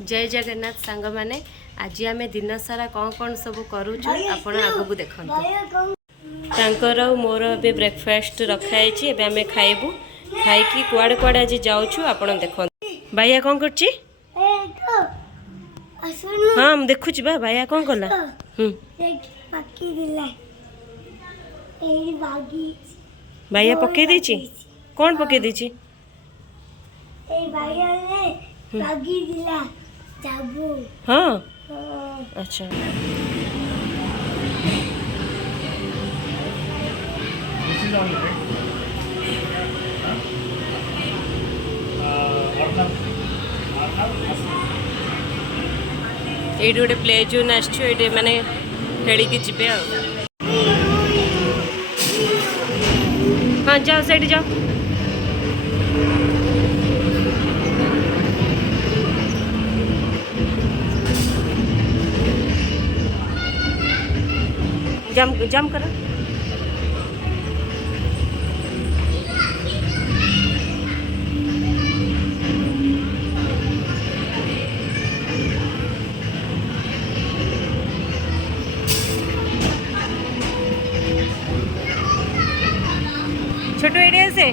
जय जगन्नाथ सांग माने आज आम दिन सारा कौन कौन सब करूँ आपण आगू देखर मोर ए ब्रेकफास्ट रखाई आम खाइबू खाई कुआड़े कुआड़े आज जाऊँ आपण देख भाइया कौन कर हाँ देखुची बा भाइया कौन कला भाइया पकई देची कौन पकई देची हाँ अच्छा ये गोटे प्ले जोन आसटे माने खेल जीवे हाँ जाओ साइड जाओ जम जम करो छोटो एरिया से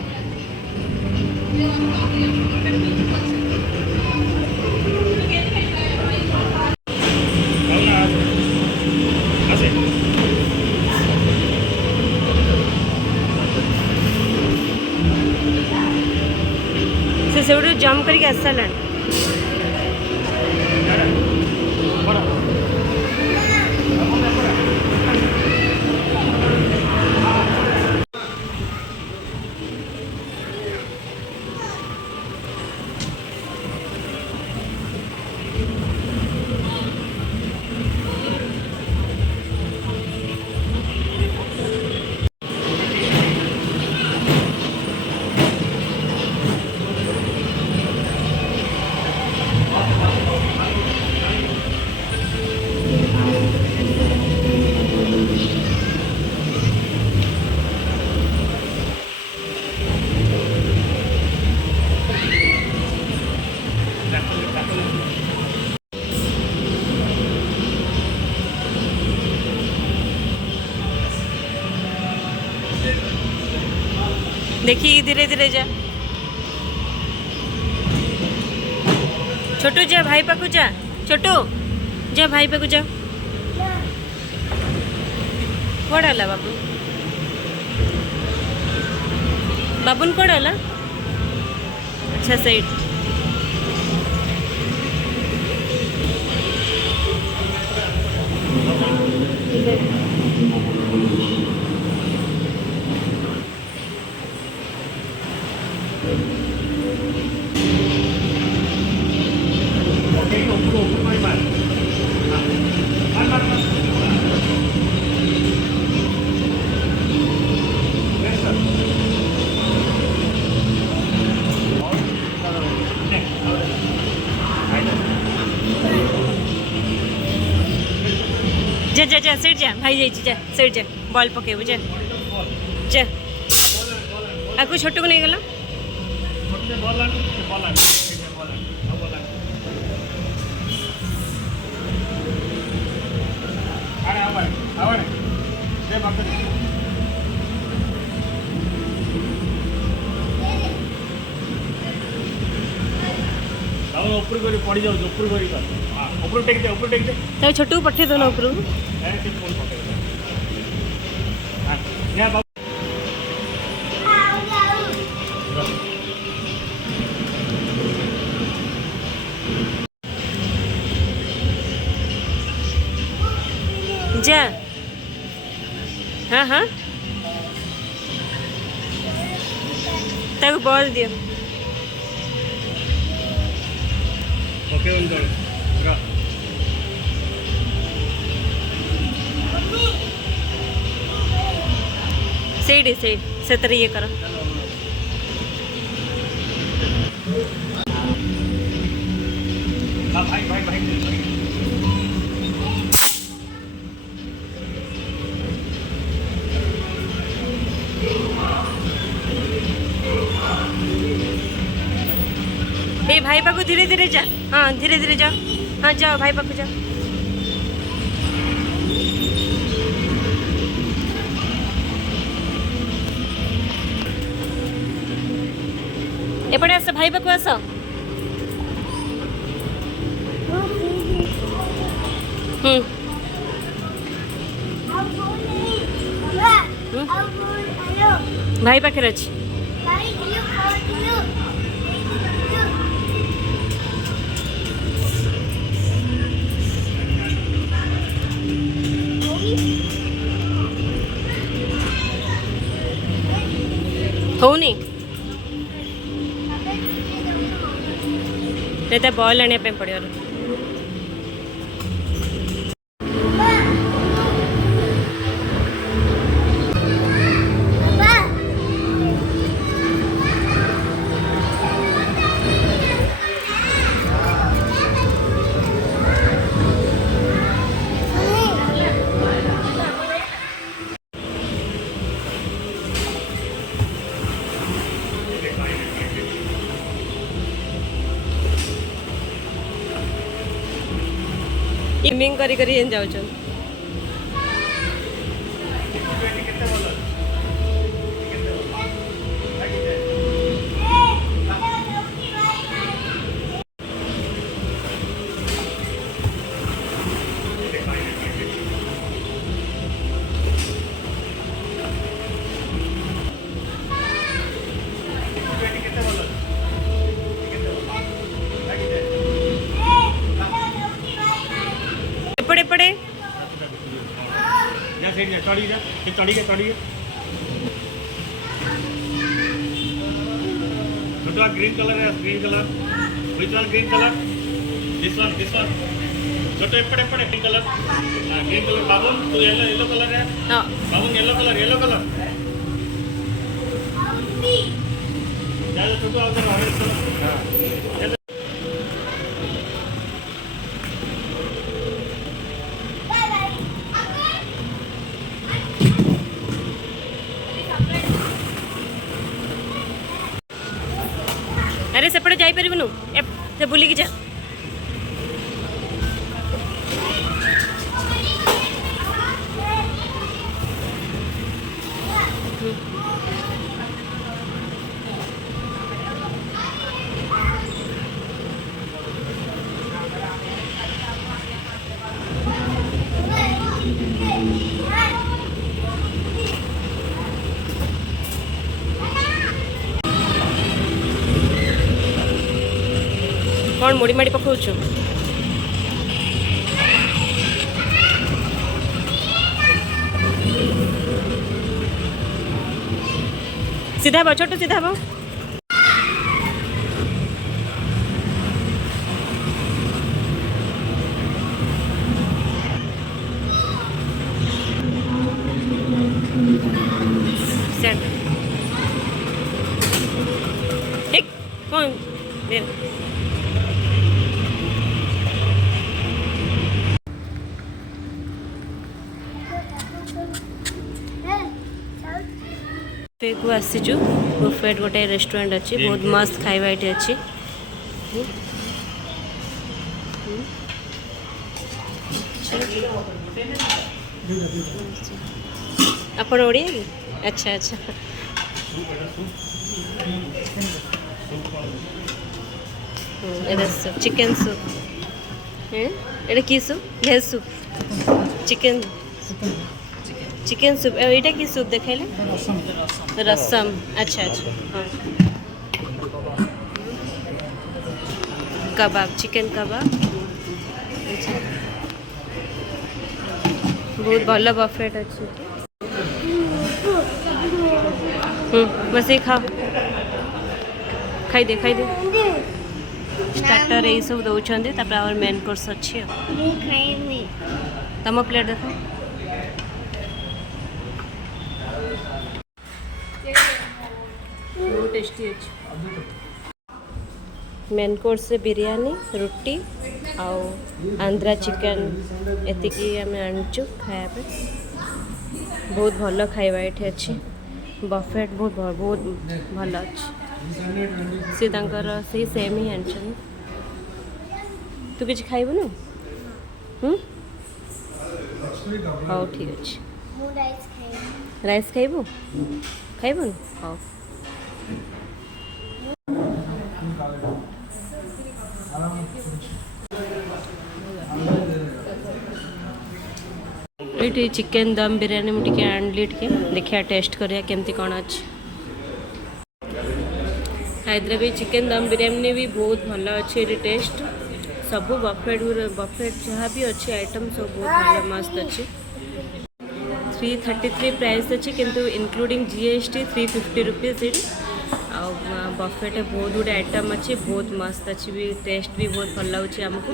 से जम्प करके आस सारा देखिए धीरे धीरे जा छोटू जा भाई पाकू जा छोटू जा भाई पाकू जा कौन है बाबू बाबून कौन है अच्छा सही जा जा जा सेठ जा भाई जाइए जा सेठ जा बॉल पकेबू जा जा आपको छोटू को नहीं गला ऊपर पड़ जाओ ऊपर टेक दे ऊपर टेक दे छोटू पठे दो ना ऊपर जा हाँ हाँ तक बॉल दियो ओके उन सेड से तरह ये करो भाई भाई भाई भाई पाखु धीरे धीरे जा। हाँ धीरे धीरे जाओ। हाँ जाओ भाई पाखु जाओ। एपटे आस भाई पाखु आस। भाई पाखे अच्छी होनी बॉल आने पड़ो। स्विमिंग करी करी जाऊँ पड़े पड़े चढ़ी ग्रीन कलर है green colour which one green color this one छोटे पड़े ग्रीन कलर बाबून तो येलो कलर है बाबून येलो कलर ज्यादा छोटू उधर ऑरेंज कलर अरे सेपटे जापरनु से बुलिकी जा कौन मुड़ी माड़ी पकाऊ सीधा बा छोटू सीधा बा ठीक कौन देर को आसीचु बुफेट गोटे रेस्टोरेंट अच्छी बहुत मस्त खाଇବା एटी अच्छी आपण ओडिया की अच्छा अच्छा एटा सूप चिकन सूप एटा की सूप भेज सूप चिकन सूप एटा की सूप देखाइले रसम अच्छा अच्छा हाँ कबाब चिकन कबाब अच्छा बहुत भल बफेट अच्छे बस ये खा खाई दे स्टार्टर यही सब दौरान और मेन कोर्स अच्छी तुम प्लेट देख बहुत टेस्टी अच्छे मेन कोर्स से बिरयानी रोटी आउ आंध्रा चिकन एतिकी आम आणुचु खायापे बहुत भल खाଇବା ये अच्छी बफेट बहुत भल अच्छे। सी तांकर से सेम ही आनछन तू किछ खाइबनु हाँ ठीक अच्छे राइस खाइबु खाइबनु हाँ ये चिकेन दम बिरयानी मुझे आनली टे देखिए टेस्ट करिया केमती कौन अच्छे हैदराबादी चिकेन दम बिरयानी भी बहुत भल अच्छे टेस्ट सब बफेट जहाँ भी अच्छे आइटम सब बहुत भल मस्त अच्छे 333 प्राइस अच्छे किंतु इंक्लूडिंग जीएसटी 350 रुपीज बफेट बहुत गुड आइटम अच्छे बहुत मस्त अच्छे भी टेस्ट भी बहुत भल लगे आमको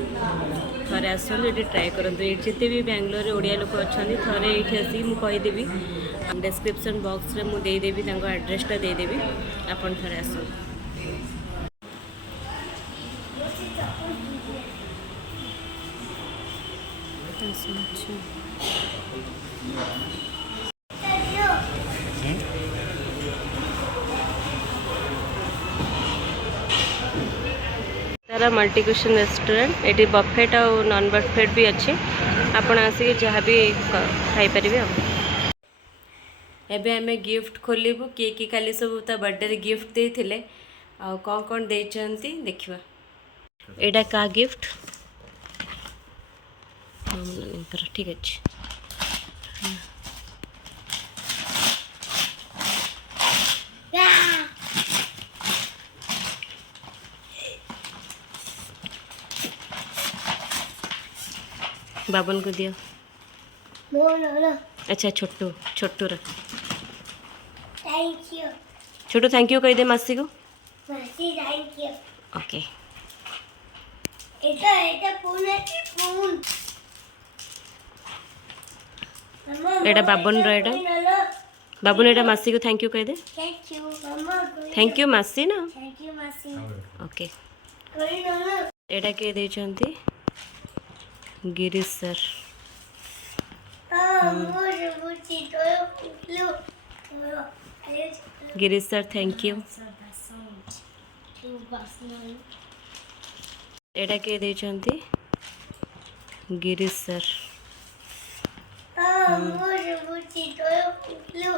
थे आसतु ये ट्राए करूँ ये जिते भी बेंगलोर ओडिया लोक अच्छा थे ये आसिक मुझेदेवी डिस्क्रिप्शन बॉक्स रे मुझेदेवी एड्रेसटा देदेवी आपन थे आसतु तारा मल्टी क्वेश्चन रेस्टोरेंट ये बफेट और नॉन बफेट भी अच्छे आपण आसिक जहाँ भी खाई पारे एबे आमे गिफ्ट खोलबू किए खाली सब ता बर्थडे गिफ्ट देते आ कौन कौन देचंती देखिबा एडा का गिफ्ट ठीक अच्छे बाबन को दिया अच्छा छोटू छोटू रख thank you Chhotu thank you कह दे मासी को मासी थैंक यू ओके এটা ফোন আছে ফোন एडा बाबन एडा बाबन एडा मासी को थैंक यू कह दे थैंक यू मम्मा थैंक यू मासी ना थैंक यू मासी ओके कोई ना एडा के देचंती गिरीश सर मोर बुची तो लो गिरीश सर थैंक यू एडा के देचंती गिरीश सर मोर बुची तो लो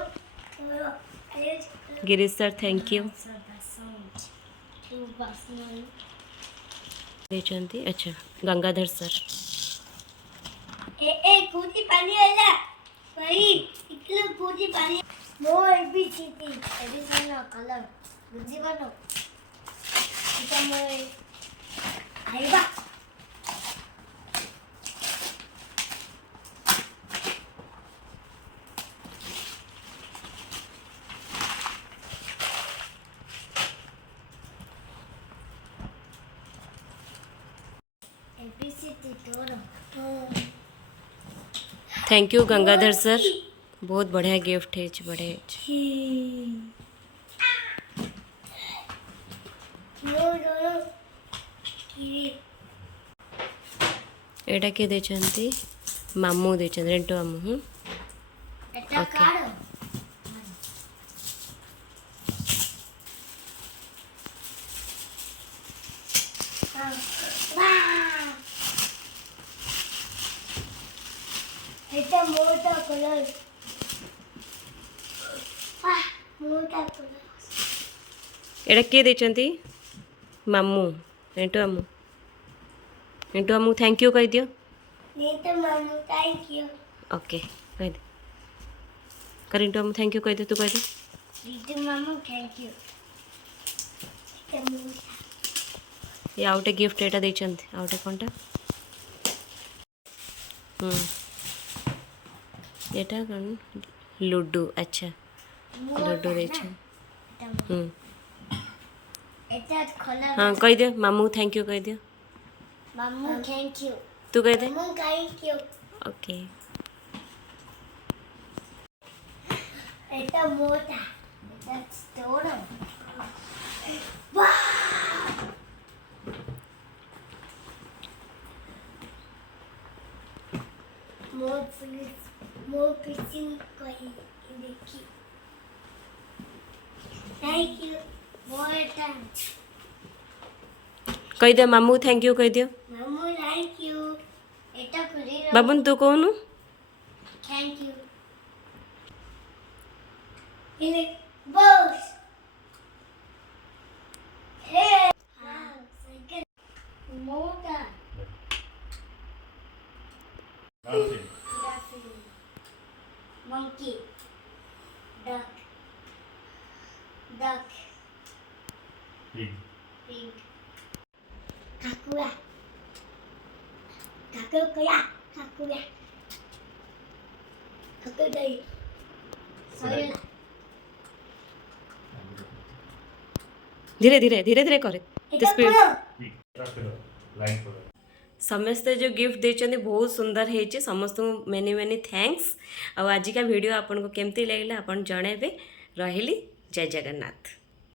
गिरीश सर थैंक यू देचंती अच्छा गंगाधर सर ए कूटी पानी आला भाई इतलो कूटी पानी मो एबी चीटी एबी सना कलर बुझी बनो इता मो आइबा एबी चीटी तोरो थैंक यू गंगाधर सर बहुत बढ़िया गिफ्ट है बढ़िया एटा के देचंती मामू देचंती रेंटो मामू ओके এটা মোটা কলর মোটা কলর एटा के देचंती मामू रेंटो मामू थैंक यू कह दियो नेता मामू थैंक यू ओके कह दे करिंटो मामू थैंक यू कह दे तू कह दे नेता मामू थैंक यू ये आउटे गिफ्ट एटा देचंती आउटे कोनटा एटा कौन लड्डू अच्छा लड्डू देचन এটা খোলা हाँ कह दियो मामू थैंक यू कह दियो মামু থ্যাংক ইউ तू कह दे মামু থ্যাংক ইউ ओके এটা মোটা এটা স্টোর বাহ মো পিচিং কই দেখি থ্যাংক ইউ Boy time. कही दियो मामू थैंक यू कही दियो Mamu, thank you. Eta kuli ro. बाबुन तू कहनु Thank you. Ele boss. Hey. Cycle. Motor. Giraffe. Monkey. Duck. Duck. Pig. Pig. Kakura. Kakura. Kakura. Kakura. Soil. धीरे धीरे धीरे धीरे करे Eta speed puro. Pig. Line for समस्ते जो गिफ्ट देते बहुत सुंदर है समस्त मेनी मेनी थैंक्स आज का वीडियो आपन को केमती लगे आपन जणेबे रहिली जय जगन्नाथ।